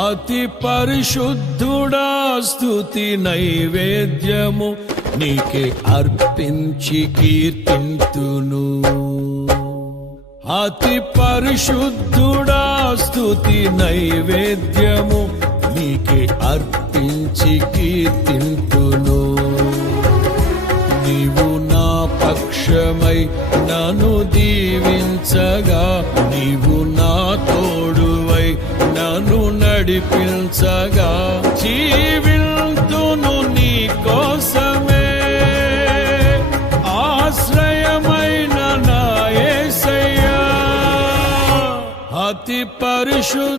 అతి పరిశుద్ధుడా స్తుతి నైవేద్యము నీకే అర్పించి కీర్తింతును. అతి పరిశుద్ధుడా స్తుతి నైవేద్యము నీకే అర్పించి కీర్తింతును. నీవు నా పక్షమై నన్ను దీవించగా, నీవు నా తోడువై నన్ను నడిపించగా, జీవింతును నీ కోసమే ఆశ్రయమైన నా యేసయ్యా. అతి పరిశుద్ధ